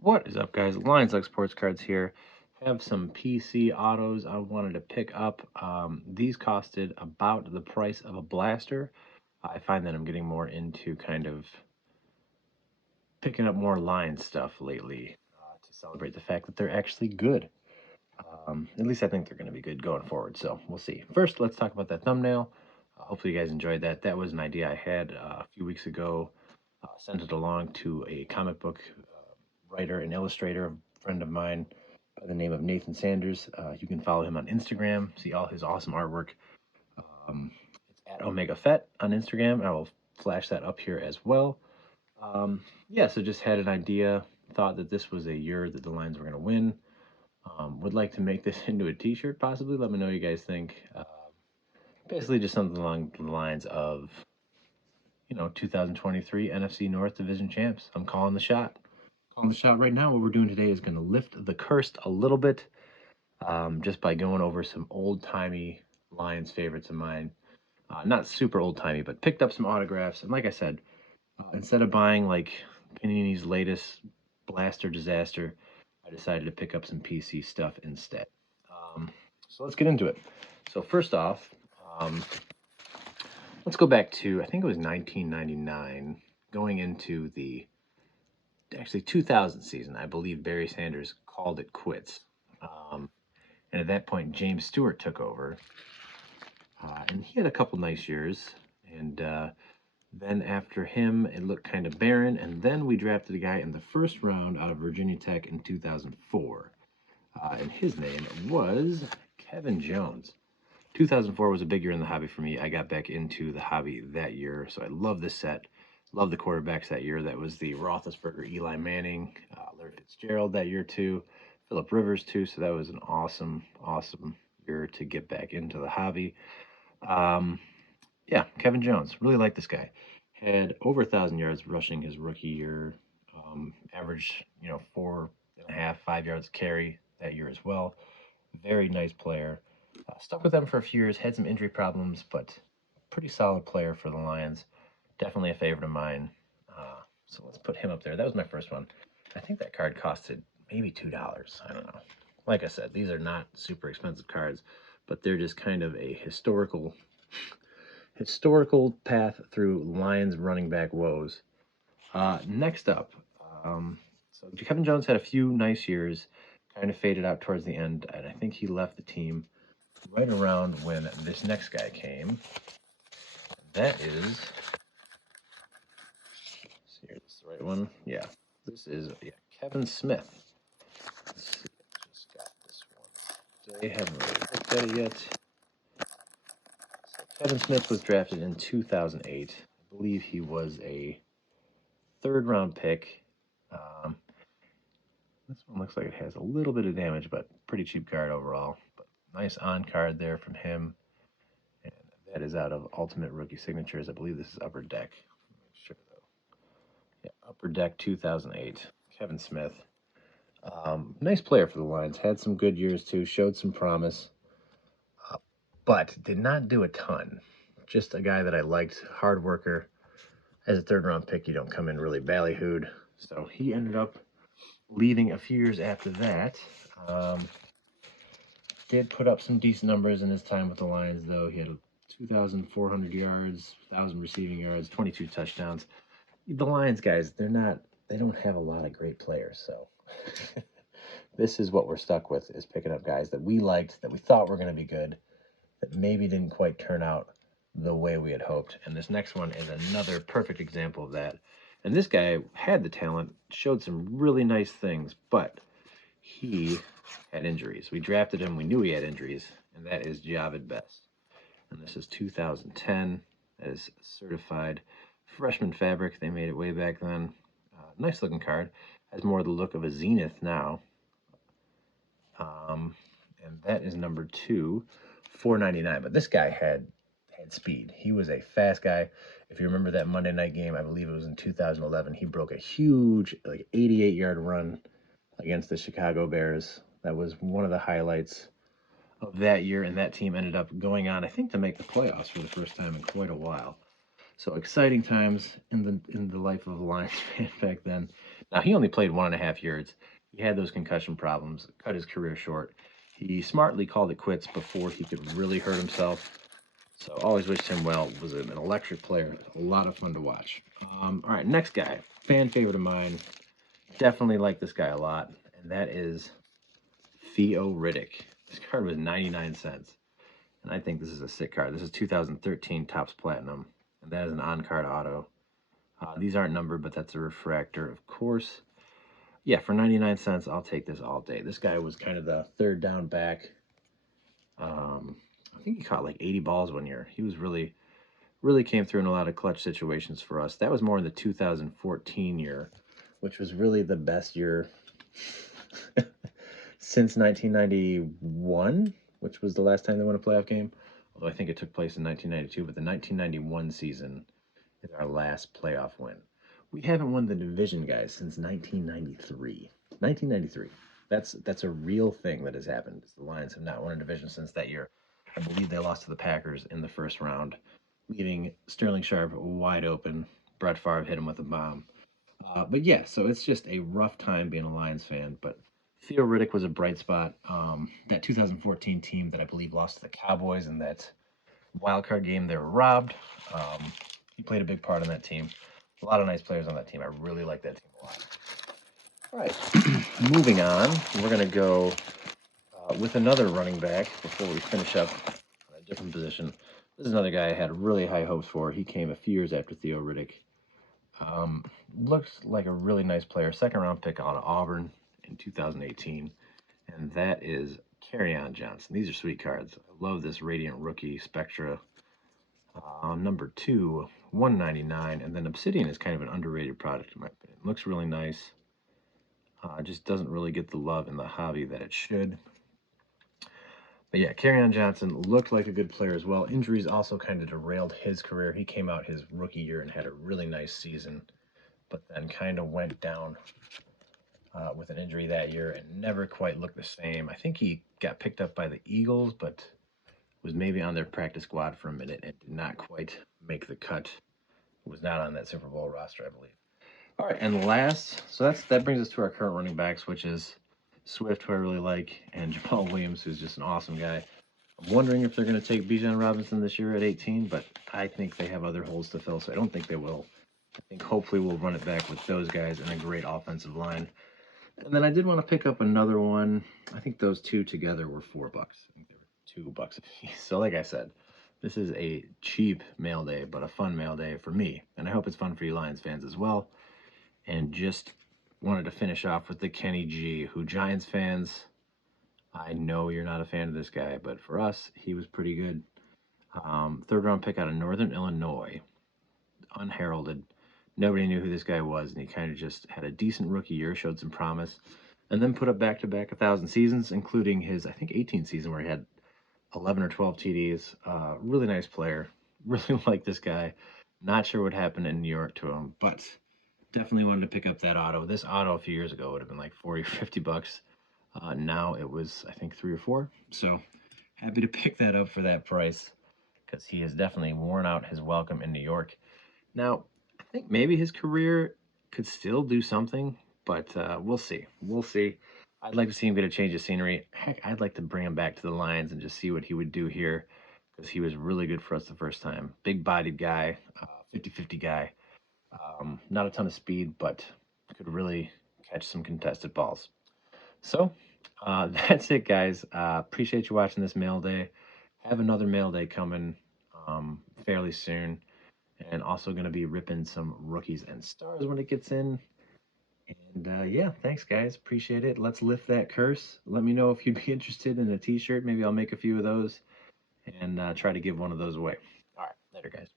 What is up, guys? Lions Like Sports Cards here. Have some PC autos I wanted to pick up. These costed about the price of a blaster. I find that I'm getting more into kind of picking up more Lions stuff lately to celebrate the fact that they're actually good. At least I think they're going to be good going forward, so we'll see. First, let's talk about that thumbnail. Hopefully you guys enjoyed that. That was an idea I had a few weeks ago. Sent it along to a comic book writer and illustrator, a friend of mine by the name of Nathan Sanders. You can follow him on Instagram, see all his awesome artwork. It's at Omega Fett on Instagram. I will flash that up here as well. Yeah, so just had an idea, thought that this was a year that the Lions were going to win. Would like to make this into a t-shirt possibly. Let me know what you guys think. Basically just something along the lines of, 2023 NFC North Division champs. I'm calling the shot. Calling the shot right now. What we're doing today is going to lift the curse a little bit, just by going over some old-timey Lions favorites of mine. Not super old-timey, but picked up some autographs. And like I said, instead of buying like Panini's latest blaster disaster, I decided to pick up some PC stuff instead. So let's get into it. So first off, let's go back to, I think it was 1999, going into the actually 2000 season. I believe Barry Sanders called it quits. And at that point, James Stewart took over. And he had a couple nice years. And then after him, it looked kind of barren. And then we drafted a guy in the first round out of Virginia Tech in 2004. And his name was Kevin Jones. 2004 was a big year in the hobby for me. I got back into the hobby that year, so I love this set. Love the quarterbacks that year. That was the Roethlisberger, Eli Manning, Larry Fitzgerald that year too, Phillip Rivers too. So that was an awesome, awesome year to get back into the hobby. Yeah, Kevin Jones. Really like this guy. Had over 1,000 yards rushing his rookie year. Averaged, 4.5, 5 yards carry that year as well. Very nice player. Stuck with them for a few years, had some injury problems, but pretty solid player for the Lions. Definitely a favorite of mine. So let's put him up there. That was my first one. I think that card costed maybe $2. I don't know. Like I said, these are not super expensive cards, but they're just kind of a historical path through Lions running back woes. Next up, so Kevin Jones had a few nice years, kind of faded out towards the end, and I think he left the team right around when this next guy came. That is, see here, this is the right one. Yeah, this is Kevin Smith. Let's see, I just got this one. They haven't really looked at it yet. So Kevin Smith was drafted in 2008. I believe he was a third-round pick. This one looks like it has a little bit of damage, but pretty cheap card overall. But nice on card there from him. And that is out of Ultimate Rookie Signatures. I believe this is Upper Deck. Make sure though. Yeah, Upper Deck 2008. Kevin Smith. Nice player for the Lions. Had some good years too. Showed some promise. But did not do a ton. Just a guy that I liked. Hard worker. As a third round pick, you don't come in really ballyhooed. So he ended up leaving a few years after that. Did put up some decent numbers in his time with the Lions, though. He had 2,400 yards, 1,000 receiving yards, 22 touchdowns. The Lions guys, they don't have a lot of great players, so this is what we're stuck with, is picking up guys that we liked, that we thought were going to be good, that maybe didn't quite turn out the way we had hoped. And this next one is another perfect example of that. And this guy had the talent, showed some really nice things, but he had injuries. We drafted him, we knew he had injuries, and that is Javid Best. And this is 2010, as certified freshman fabric. They made it way back then. Nice looking card. Has more the look of a Zenith now. And that is number 2, $4.99. But this guy had speed. He was a fast guy. If you remember that Monday night game, I believe it was in 2011, he broke a huge 88-yard run against the Chicago Bears. That was one of the highlights of that year, and that team ended up going on, I think, to make the playoffs for the first time in quite a while. So exciting times in the life of a Lions fan back then. Now he only played 1.5 years. He had those concussion problems, cut his career short. He smartly called it quits before he could really hurt himself. So always wished him well. Was an electric player, a lot of fun to watch. All right, next guy, fan favorite of mine. Definitely like this guy a lot, and that is Theo Riddick. This card was 99 cents, and I think this is a sick card. This is 2013 Topps Platinum, and that is an on-card auto. These aren't numbered, but that's a refractor, of course. Yeah, for 99 cents, I'll take this all day. This guy was kind of the third down back. I think he caught like 80 balls one year. He was really came through in a lot of clutch situations for us. That was more in the 2014 year, which was really the best year since 1991, which was the last time they won a playoff game. Although I think it took place in 1992, but the 1991 season is our last playoff win. We haven't won the division, guys, since 1993. 1993. That's a real thing that has happened. The Lions have not won a division since that year. I believe they lost to the Packers in the first round, leaving Sterling Sharp wide open. Brett Favre hit him with a bomb. But yeah, so it's just a rough time being a Lions fan. But Theo Riddick was a bright spot. That 2014 team that I believe lost to the Cowboys in that wild card game, they were robbed. He played a big part on that team. A lot of nice players on that team. I really like that team a lot. All right, moving on. We're going to go with another running back before we finish up on a different position. This is another guy I had really high hopes for. He came a few years after Theo Riddick. Looks like a really nice player. Second round pick out of Auburn in 2018. And that is Kerryon Johnson. These are sweet cards. I love this Radiant Rookie Spectra. Number 2, 199. And then Obsidian is kind of an underrated product in my opinion. Looks really nice. Just doesn't really get the love in the hobby that it should. But yeah, Kerryon Johnson looked like a good player as well. Injuries also kind of derailed his career. He came out his rookie year and had a really nice season, but then kind of went down with an injury that year and never quite looked the same. I think he got picked up by the Eagles, but was maybe on their practice squad for a minute and did not quite make the cut. Was not on that Super Bowl roster, I believe. All right, and last, so that brings us to our current running backs, which is Swift, who I really like, and Jamal Williams, who's just an awesome guy. I'm wondering if they're going to take Bijan Robinson this year at 18, but I think they have other holes to fill, so I don't think they will. I think hopefully we'll run it back with those guys and a great offensive line. And then I did want to pick up another one. I think those two together were $4. I think they were $2 a piece. So like I said, this is a cheap mail day, but a fun mail day for me. And I hope it's fun for you Lions fans as well. And just wanted to finish off with the Kenny G, who Giants fans, I know you're not a fan of this guy, but for us, he was pretty good. Third round pick out of Northern Illinois, unheralded. Nobody knew who this guy was, and he kind of just had a decent rookie year, showed some promise, and then put up back-to-back 1,000 seasons, including his, I think, 18th season where he had 11 or 12 TDs. Really nice player. Really like this guy. Not sure what happened in New York to him, but definitely wanted to pick up that auto. This auto a few years ago would have been like 40 or $50. Now it was, I think, 3 or 4. So happy to pick that up for that price because he has definitely worn out his welcome in New York. Now, I think maybe his career could still do something, but we'll see. We'll see. I'd like to see him get a change of scenery. Heck, I'd like to bring him back to the Lions and just see what he would do here because he was really good for us the first time. Big-bodied guy, 50-50 guy. Not a ton of speed, but could really catch some contested balls. So that's it, guys. Appreciate you watching this mail day. Have another mail day coming fairly soon. And also going to be ripping some rookies and stars when it gets in. And yeah, thanks, guys. Appreciate it. Let's lift that curse. Let me know if you'd be interested in a t-shirt. Maybe I'll make a few of those and try to give one of those away. All right. Later, guys.